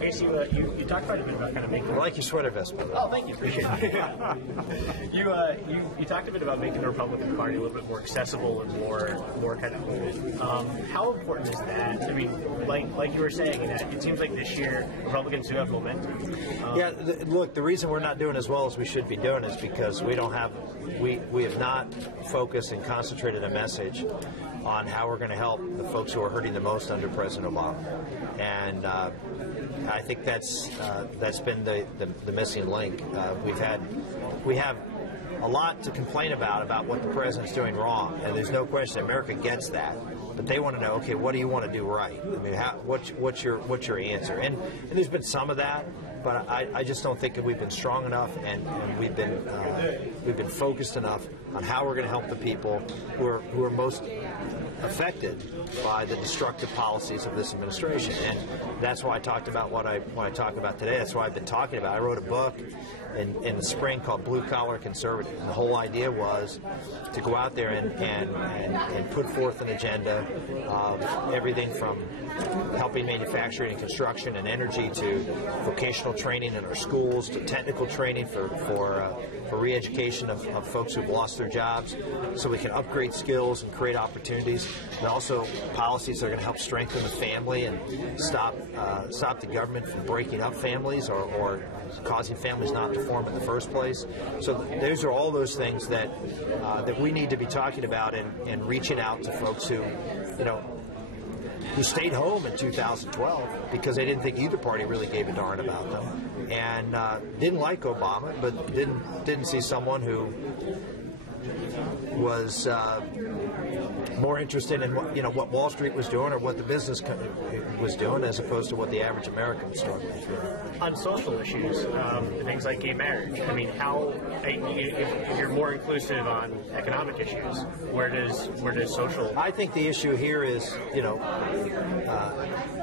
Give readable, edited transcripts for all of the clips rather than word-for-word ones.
Hey, Steve, you talked quite a bit about kind of making. I like your sweater vest. Oh, thank you. Appreciate it. You talked a bit about making the Republican Party a little bit more accessible and more kind of open. How important is that? I mean, like you were saying, it seems like this year Republicans do have momentum. Look, the reason we're not doing as well as we should be doing is because we have not focused and concentrated a message on how we're going to help the folks who are hurting the most under President Obama, and I think that's been the missing link. We have a lot to complain about what the president's doing wrong, and there's no question America gets that. But they want to know, okay, what do you want to do right? I mean, what's your answer? And there's been some of that, but I just don't think that we've been strong enough, and we've been focused enough on how we're going to help the people who are most affected by the destructive policies of this administration. And that's why I talked about what I talk about today. That's why I've been talking about. I wrote a book in the spring called Blue Collar Conservative. And the whole idea was to go out there and put forth an agenda of everything from helping manufacturing and construction and energy to vocational training in our schools to technical training for re-education of folks who've lost their jobs, so we can upgrade skills and create opportunities, and also policies that are going to help strengthen the family and stop the government from breaking up families or causing families not to form in the first place. So those are all those things that we need to be talking about and reaching out to folks who stayed home in 2012 because they didn't think either party really gave a darn about them, and didn't like Obama, but didn't see someone who was more interested in what Wall Street was doing or what the business was doing, as opposed to what the average American was struggling through. On social issues, things like gay marriage. I mean, if you're more inclusive on economic issues, where does social? I think the issue here is,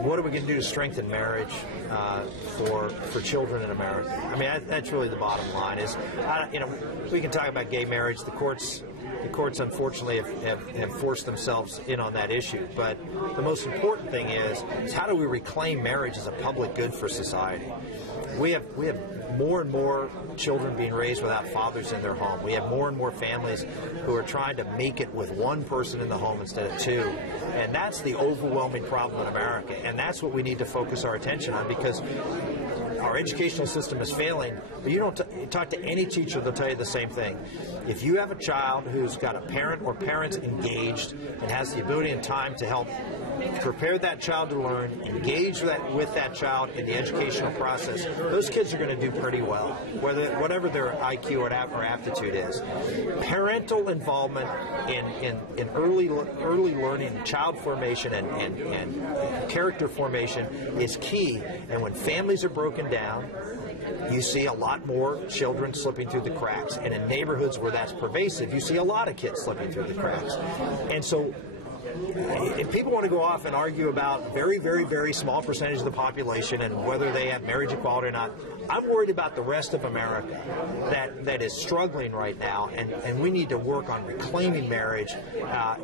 what are we going to do to strengthen marriage for children in America? I mean, that's really the bottom line. Is we can talk about gay marriage. The courts unfortunately have forced themselves in on that issue. But the most important thing is how do we reclaim marriage as a public good for society? We have more and more children being raised without fathers in their home. We have more and more families who are trying to make it with one person in the home instead of two. And that's the overwhelming problem in America. And that's what we need to focus our attention on, because our educational system is failing. But you talk to any teacher, they'll tell you the same thing. If you have a child who's got a parent or parents engaged and has the ability and time to help prepare that child to learn, engage with that child in the educational process, those kids are going to do pretty well, whatever their IQ or aptitude is. Parental involvement in early learning, child formation, and character formation is key. And when families are broken down, you see a lot more children slipping through the cracks. And in neighborhoods where that's pervasive, you see a lot of kids slipping through the cracks. And so if people want to go off and argue about very, very, very small percentage of the population and whether they have marriage equality or not, I'm worried about the rest of America that is struggling right now, and we need to work on reclaiming marriage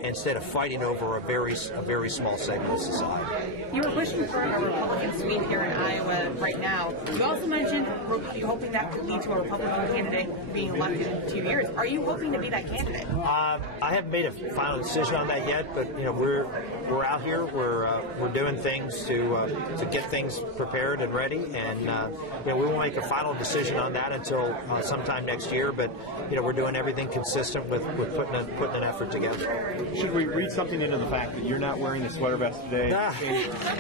instead of fighting over a very small segment of society. You were pushing for a Republican sweep here in Iowa right now. You also mentioned you're hoping that could lead to a Republican candidate being elected in 2 years. Are you hoping to be that candidate? I haven't made a final decision on that yet, but we're out here. We're doing things to get things prepared and ready, and we won't make a final decision on that until sometime next year. But we're doing everything consistent with putting an effort together. Should we read something into the fact that you're not wearing the sweater vest today?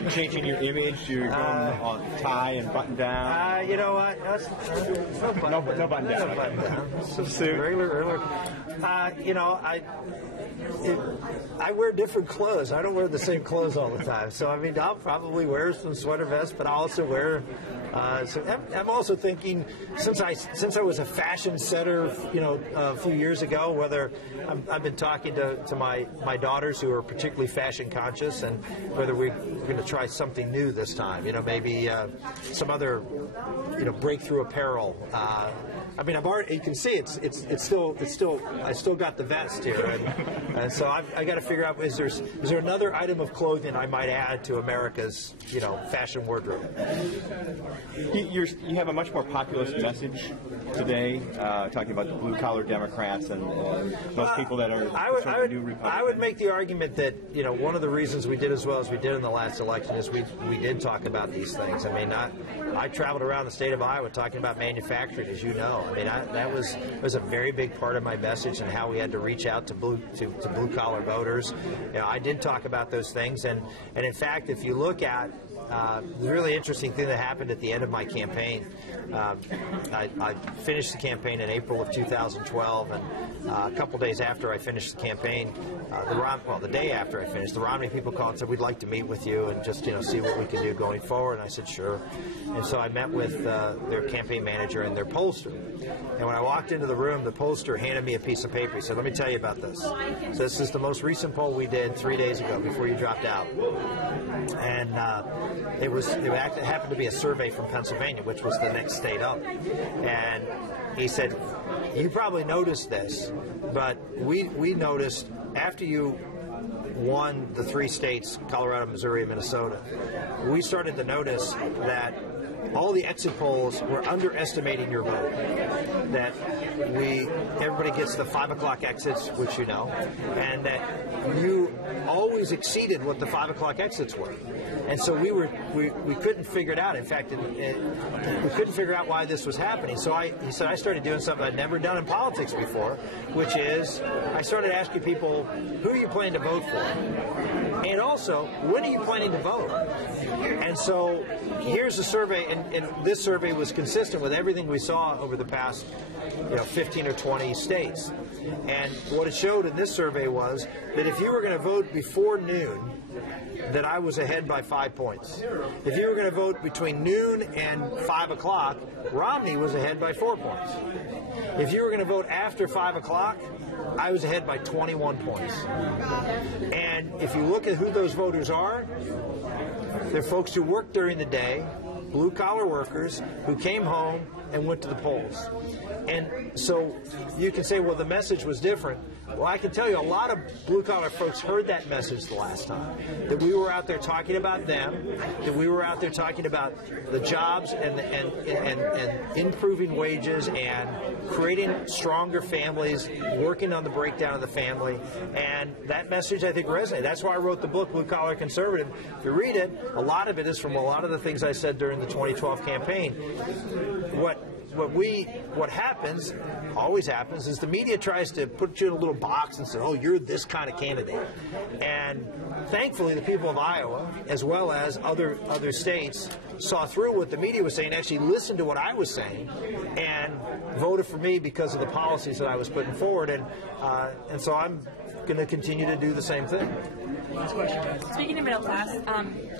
Changing your image, you're going on tie and button down. You know what? No button down. No button down. Some suit. Regular. I wear different clothes. I don't wear the same clothes all the time. So, I mean, I'll probably wear some sweater vests, but I'll also wear... so I'm also thinking, since I was a fashion setter, a few years ago, whether I've been talking to my daughters who are particularly fashion conscious, and whether we're going to try something new this time. Maybe some other, breakthrough apparel. I mean, you can see it's still I still got the vest here, and And so I got to figure out, is there another item of clothing I might add to America's, fashion wardrobe? You have a much more populist message today, talking about the blue-collar Democrats and those people that are new Republicans. I would make the argument that, one of the reasons we did as well as we did in the last election is we did talk about these things. I mean, I traveled around the state of Iowa talking about manufacturing, as you know. I mean, that was a very big part of my message and how we had to reach out to blue-collar voters. I did talk about those things, and in fact, if you look at the really interesting thing that happened at the end of my campaign, I finished the campaign in April of 2012, and a couple days after I finished the campaign, the day after I finished, the Romney people called and said, we'd like to meet with you and just see what we can do going forward. And I said, sure. And so I met with their campaign manager and their pollster. And when I walked into the room, the pollster handed me a piece of paper. He said, let me tell you about this. So this is the most recent poll we did 3 days ago before you dropped out. And it happened to be a survey from Pennsylvania, which was the next state up. And he said, you probably noticed this, but we noticed after you won the 3 states, Colorado, Missouri, and Minnesota, we started to notice that all the exit polls were underestimating your vote. That everybody gets the 5 o'clock exits, which you know, and that you always exceeded what the 5 o'clock exits were. And so we couldn't figure it out. In fact, we couldn't figure out why this was happening. So he said I started doing something I'd never done in politics before, which is I started asking people, who are you planning to vote for? And also, when are you planning to vote? And so here's a survey, and this survey was consistent with everything we saw over the past 15 or 20 states. And what it showed in this survey was that if you were going to vote before noon, that I was ahead by 5 points. If you were going to vote between noon and 5 o'clock, Romney was ahead by 4 points. If you were going to vote after 5 o'clock, I was ahead by 21 points. And if you look at who those voters are, they're folks who work during the day, blue-collar workers who came home and went to the polls. And so you can say, well, the message was different. Well, I can tell you a lot of blue-collar folks heard that message the last time, that we were out there talking about them, that we were out there talking about the jobs and improving wages and creating stronger families, working on the breakdown of the family. And that message, I think, resonated. That's why I wrote the book, Blue Collar Conservative. If you read it, a lot of it is from a lot of the things I said during the 2012 campaign. What happens, always happens, is the media tries to put you in a little box and say, oh, you're this kind of candidate. And thankfully, the people of Iowa, as well as other states, saw through what the media was saying, actually listened to what I was saying, and voted for me because of the policies that I was putting forward. And so I'm going to continue to do the same thing. Last question, guys. Speaking of middle class,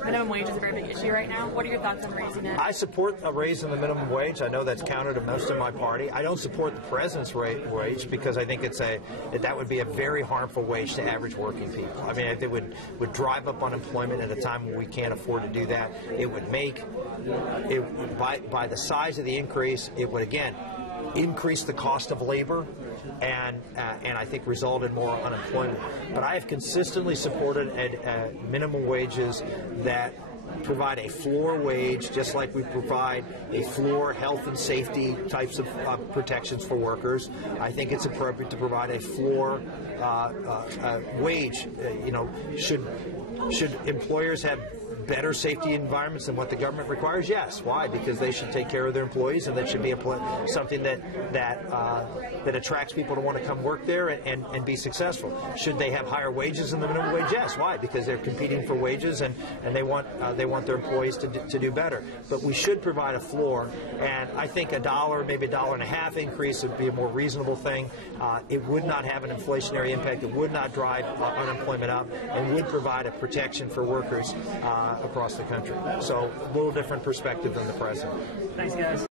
minimum wage is a very big issue right now. What are your thoughts on raising it? I support a raise in the minimum wage. I know that's counter to most of my party. I don't support the president's wage because I think that would be a very harmful wage to average working people. I mean, it would drive up unemployment at a time when we can't afford to do that. It would by the size of the increase, it would again increase the cost of labor and I think result in more unemployment. But I have consistently supported minimum wages that provide a floor wage, just like we provide a floor health and safety types of protections for workers. I think it's appropriate to provide a floor wage. Should employers have better safety environments than what the government requires? Yes. Why? Because they should take care of their employees, and that should be something that attracts people to want to come work there and be successful. Should they have higher wages than the minimum wage? Yes. Why? Because they're competing for wages, and they want their employees to do better. But we should provide a floor, and I think $1, maybe $1.50 increase would be a more reasonable thing. It would not have an inflationary impact. It would not drive unemployment up, and would provide a protection for workers across the country. So a little different perspective than the president. Thanks, guys.